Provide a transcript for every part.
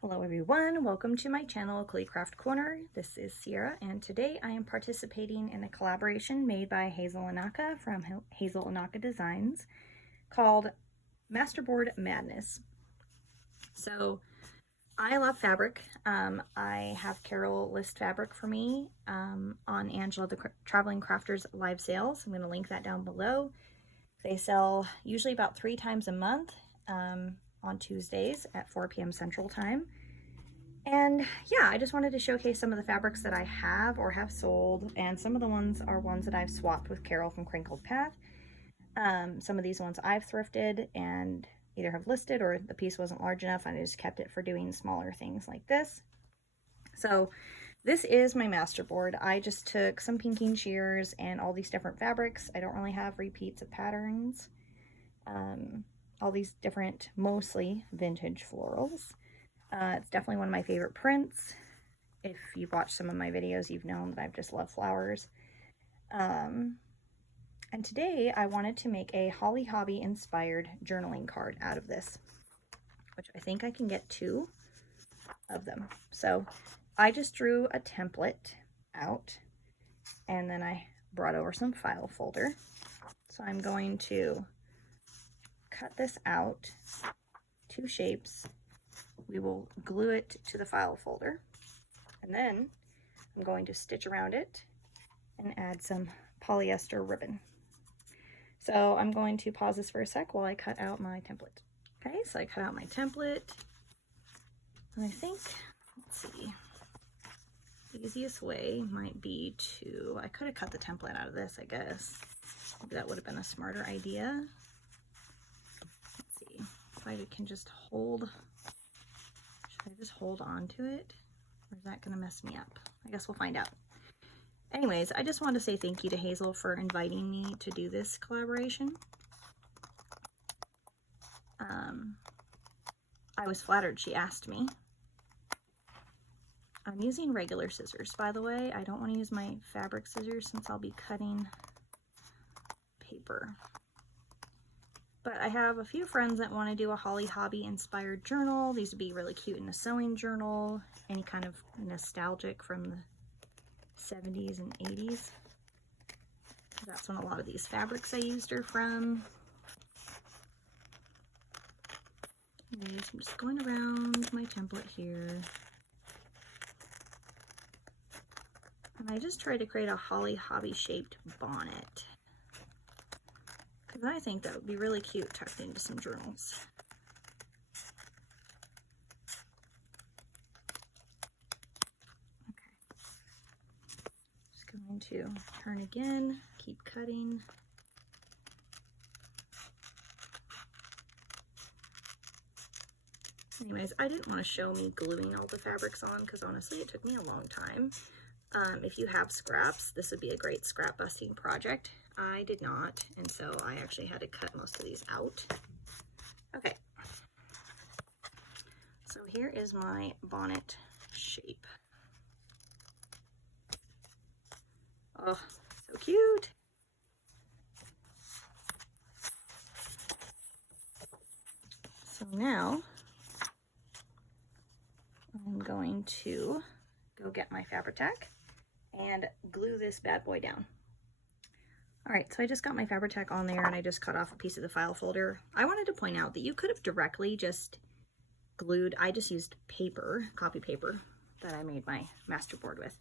Hello everyone, welcome to my channel, Craft Corner. This is Sierra, and today I am participating in a collaboration made by Hazel Anaka from Hazel Anaka Designs called Masterboard Madness. So I love fabric. I have Carol list fabric for me on Angela the Traveling Crafter's live sales. I'm going to link that down below. They sell usually about 3 times a month. On Tuesdays at 4 p.m. Central Time. And yeah, I just wanted to showcase some of the fabrics that I have or have sold, and some of the ones are ones that I've swapped with Carol from Crinkled Path. Some of these ones I've thrifted and either have listed or the piece wasn't large enough and I just kept it for doing smaller things like this. So this is my masterboard. I just took some pinking shears and all these different fabrics. I don't really have repeats of patterns. All these different, mostly vintage florals. It's definitely one of my favorite prints. If you've watched some of my videos, you've known that I've just loved flowers. And today I wanted to make a Holly Hobbie inspired journaling card out of this, which I think I can get 2 of them. So I just drew a template out and then I brought over some file folder. So I'm going to cut this out 2 shapes. We will glue it to the file folder, and then I'm going to stitch around it and add some polyester ribbon. So I'm going to pause this for a sec while I cut out my template. Okay, so I cut out my template, and I think, let's see, the easiest way might be to, I could have cut the template out of this, I guess. Maybe that would have been a smarter idea. If I can just hold, should I just hold on to it, or is that going to mess me up? I guess we'll find out. Anyways, I just want to say thank you to Hazel for inviting me to do this collaboration. I was flattered she asked me. I'm using regular scissors, by the way. I don't want to use my fabric scissors since I'll be cutting paper. But I have a few friends that want to do a Holly Hobbie inspired journal. These would be really cute in a sewing journal, any kind of nostalgic from the 70s and 80s. That's when a lot of these fabrics I used are from. Anyways, I'm just going around my template here. And I just tried to create a Holly Hobbie shaped bonnet. I think that would be really cute tucked into some journals. Okay. Just going to turn again, keep cutting. Anyways, I didn't want to show me gluing all the fabrics on because honestly it took me a long time. If you have scraps, this would be a great scrap busting project. I did not, and so I actually had to cut most of these out. Okay, so here is my bonnet shape. Oh, so cute. So now I'm going to go get my Fabri-Tac and glue this bad boy down. All right, so I just got my Fabri-Tac on there and I just cut off a piece of the file folder. I wanted to point out that you could have directly just glued, I just used paper, copy paper that I made my masterboard with.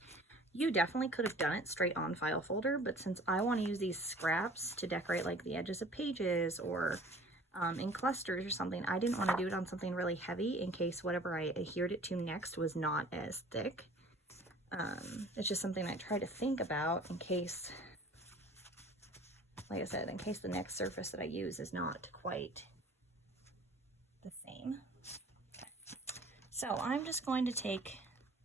You definitely could have done it straight on file folder, but since I want to use these scraps to decorate like the edges of pages or in clusters or something, I didn't want to do it on something really heavy in case whatever I adhered it to next was not as thick. It's just something I try to think about in case, like I said, in case the next surface that I use is not quite the same. So I'm just going to take,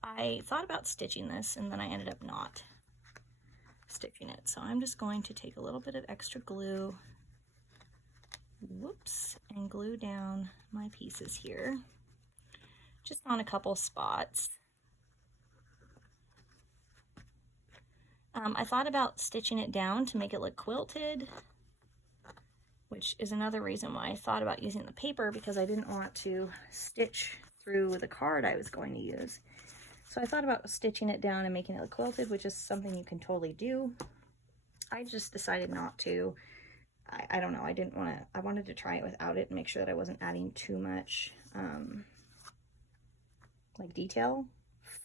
I thought about stitching this and then I ended up not stitching it. So I'm just going to take a little bit of extra glue, whoops, and glue down my pieces here, just on a couple spots. I thought about stitching it down to make it look quilted, which is another reason why I thought about using the paper, because I didn't want to stitch through the card I was going to use. So I thought about stitching it down and making it look quilted, which is something you can totally do. I just decided not to. I don't know, I wanted to try it without it and make sure that I wasn't adding too much like detail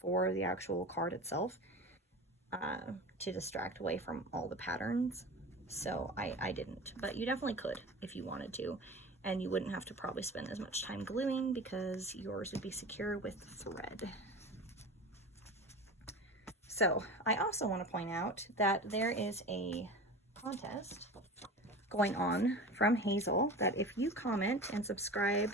for the actual card itself to distract away from all the patterns. So I didn't, but you definitely could if you wanted to, and you wouldn't have to probably spend as much time gluing because yours would be secure with thread. So I also want to point out that there is a contest going on from Hazel that if you comment and subscribe,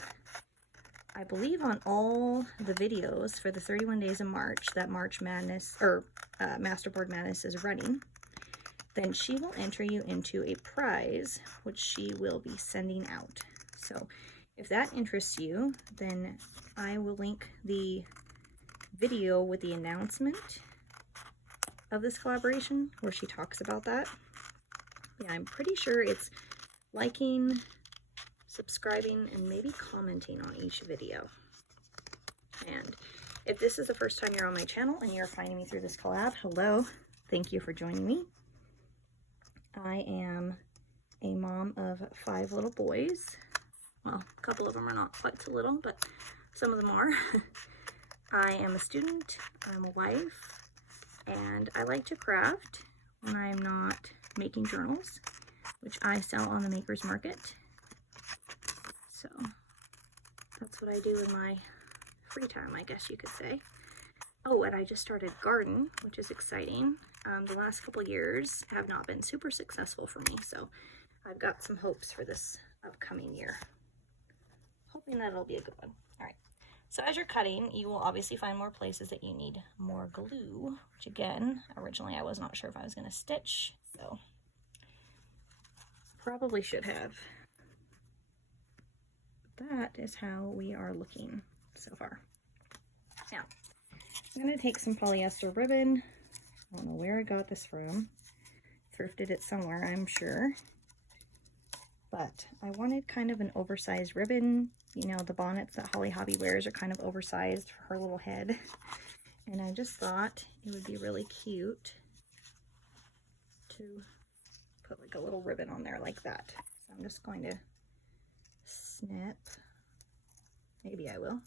I believe on all the videos for the 31 days of March that March Madness or Masterboard Madness is running, then she will enter you into a prize which she will be sending out. So if that interests you, then I will link the video with the announcement of this collaboration where she talks about that. Yeah, I'm pretty sure it's liking, subscribing, and maybe commenting on each video. And if this is the first time you're on my channel and you're finding me through this collab, hello, thank you for joining me. I am a mom of 5 little boys. Well, a couple of them are not quite so little, but some of them are. I am a student, I'm a wife, and I like to craft when I'm not making journals, which I sell on the Maker's Market. So that's what I do in my free time, I guess you could say. Oh, and I just started garden, which is exciting. The last couple years have not been super successful for me, so I've got some hopes for this upcoming year. Hoping that it'll be a good one. All right. So as you're cutting, you will obviously find more places that you need more glue, which again, originally I was not sure if I was going to stitch, so probably should have. That is how we are looking so far. Now, I'm going to take some polyester ribbon. I don't know where I got this from. Thrifted it somewhere, I'm sure. But I wanted kind of an oversized ribbon. You know, the bonnets that Holly Hobbie wears are kind of oversized for her little head. And I just thought it would be really cute to put like a little ribbon on there like that. So I'm just going to snip. Maybe I will.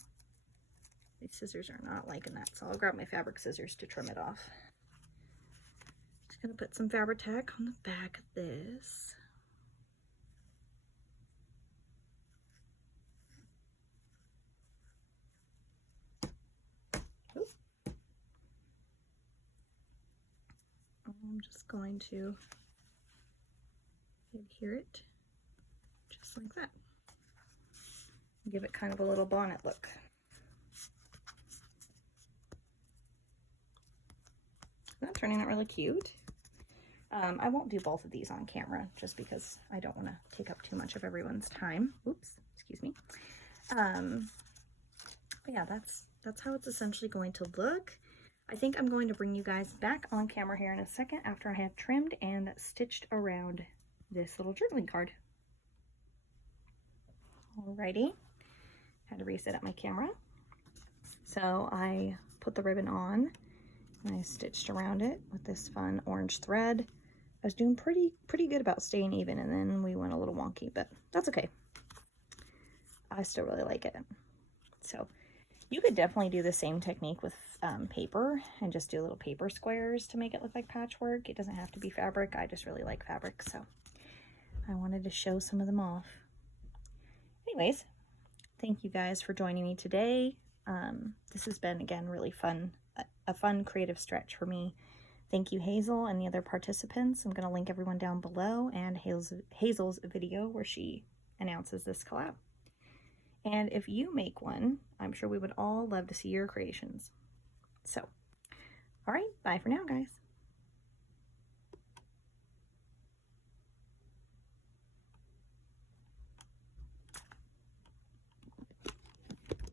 These scissors are not liking that, so I'll grab my fabric scissors to trim it off. Just gonna put some Fabri-Tac on the back of this. Oop. I'm just going to adhere it just like that. Give it kind of a little bonnet look. That's turning out really cute. I won't do both of these on camera just because I don't want to take up too much of everyone's time. Oops, excuse me. But yeah, that's how it's essentially going to look. I think I'm going to bring you guys back on camera here in a second after I have trimmed and stitched around this little journaling card. Alrighty, had to reset up my camera. So I put the ribbon on and I stitched around it with this fun orange thread. I was doing pretty good about staying even, and then we went a little wonky, but that's okay. I still really like it. So you could definitely do the same technique with paper and just do little paper squares to make it look like patchwork. It doesn't have to be fabric. I just really like fabric, so I wanted to show some of them off. Anyways, thank you guys for joining me today. This has been, again, really fun, a fun creative stretch for me. Thank you, Hazel, and the other participants. I'm going to link everyone down below, and Hazel's video where she announces this collab. And if you make one, I'm sure we would all love to see your creations. So, all right, bye for now, guys.